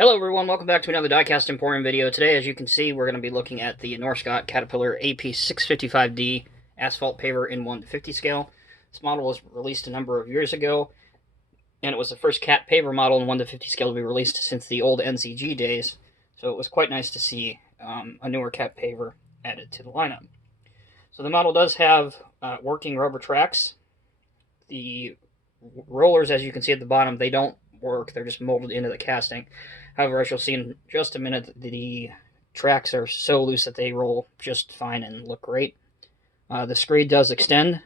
Hello everyone, welcome back to another Diecast Emporium video. Today, as you can see, we're going to be looking at the Norscot Caterpillar AP655D Asphalt Paver in 1/50 scale. This model was released a number of years ago, and it was the first Cat Paver model in 1/50 scale to be released since the old NZG days, so it was quite nice to see a newer Cat Paver added to the lineup. So the model does have working rubber tracks. The rollers, as you can see at the bottom, they don't work, they're just molded into the casting. However, as you'll see in just a minute, the tracks are so loose that they roll just fine and look great. The screed does extend.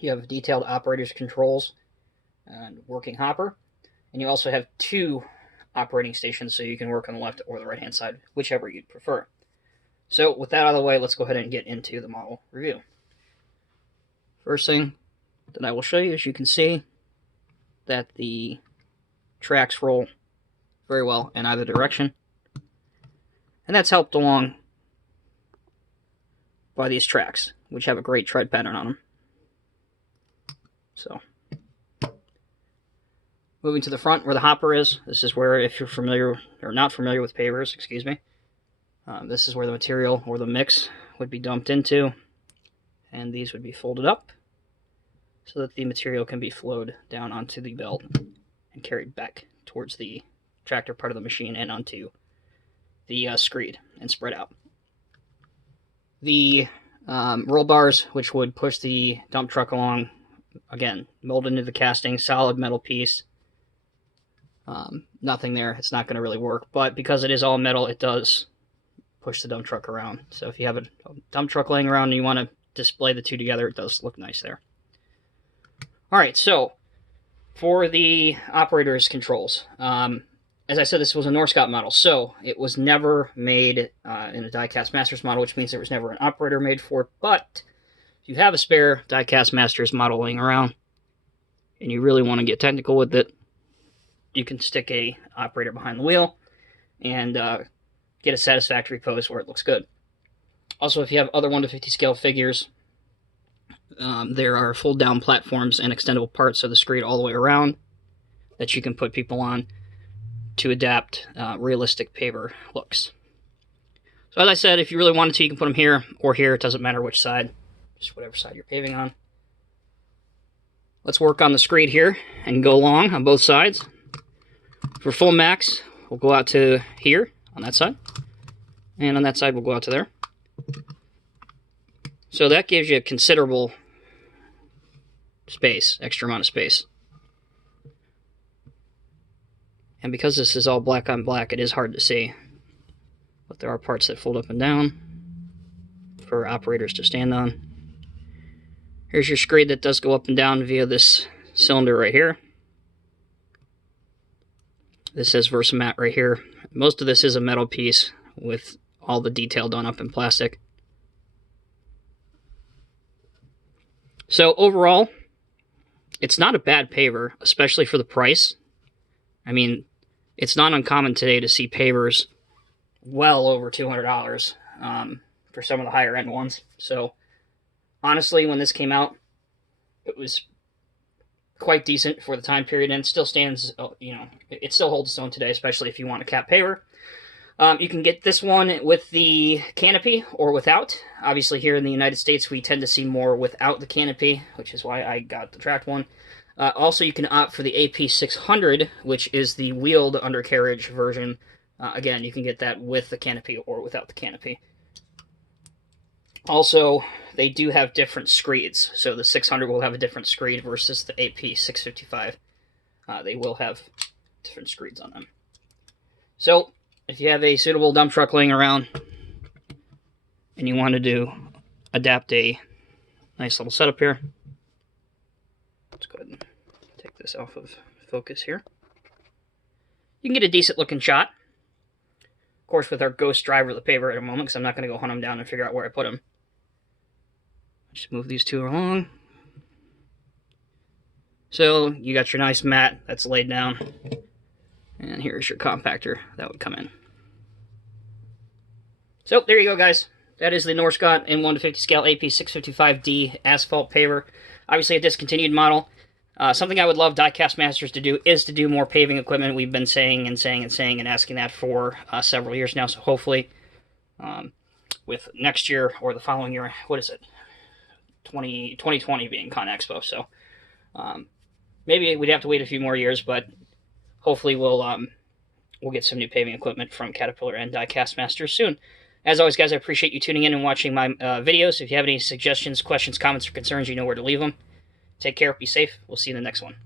You have detailed operator's controls and working hopper, and you also have two operating stations, so you can work on the left or the right hand side, whichever you'd prefer. So with that out of the way, let's go ahead and get into the model review. First thing that I will show you, as you can see, that the tracks roll very well in either direction, and that's helped along by these tracks, which have a great tread pattern on them. So, moving to the front where the hopper is, this is where, if you're familiar or not familiar with pavers, excuse me, this is where the material or the mix would be dumped into, and these would be folded up so that the material can be flowed down onto the belt and carried back towards the tractor part of the machine and onto the screed and spread out. The roll bars, which would push the dump truck along, again, molded into the casting, solid metal piece. Nothing there, it's not going to really work, but because it is all metal, it does push the dump truck around. So if you have a dump truck laying around and you want to display the two together, it does look nice there. Alright, so for the operator's controls, as I said, this was a Norscot model, so it was never made in a Diecast Masters model, which means there was never an operator made for it. But if you have a spare Diecast Masters model laying around and you really want to get technical with it, you can stick a operator behind the wheel and get a satisfactory pose where it looks good. Also, if you have other 1/50 scale figures, there are fold-down platforms and extendable parts of the screed all the way around that you can put people on to adapt realistic paver looks. So as I said, if you really wanted to, you can put them here or here. It doesn't matter which side, just whatever side you're paving on. Let's work on the screed here and go along on both sides. For full max, we'll go out to here on that side, and on that side we'll go out to there. So that gives you a considerable space, extra amount of space. And because this is all black on black, it is hard to see. But there are parts that fold up and down for operators to stand on. Here's your screed that does go up and down via this cylinder right here. This says Versamat right here. Most of this is a metal piece with all the detail done up in plastic. So overall, it's not a bad paver, especially for the price. I mean, it's not uncommon today to see pavers well over $200 for some of the higher end ones. So honestly, when this came out, it was quite decent for the time period, and it still stands, you know, it still holds its own today, especially if you want a Cat paver. You can get this one with the canopy or without. Obviously, here in the United States, we tend to see more without the canopy, which is why I got the tracked one. Also, you can opt for the AP600, which is the wheeled undercarriage version. Again, you can get that with the canopy or without the canopy. Also, they do have different screeds. So the 600 will have a different screed versus the AP655. They will have different screeds on them. So, if you have a suitable dump truck laying around and you want to adapt a nice little setup here, let's go ahead and take this off of focus here. You can get a decent looking shot. Of course, with our ghost driver of the paver at a moment, because I'm not going to go hunt him down and figure out where I put him. Just move these two along. So you got your nice mat that's laid down. And here's your compactor that would come in. So there you go, guys. That is the Norscot in 1/50 scale AP655D Asphalt Paver. Obviously a discontinued model. Something I would love Diecast Masters to do is to do more paving equipment. We've been saying and asking that for several years now, so hopefully with next year or the following year, what is it, 2020 being Con Expo, so maybe we'd have to wait a few more years, but hopefully we'll get some new paving equipment from Caterpillar and Diecast Masters soon. As always, guys, I appreciate you tuning in and watching my videos. If you have any suggestions, questions, comments, or concerns, you know where to leave them. Take care, be safe. We'll see you in the next one.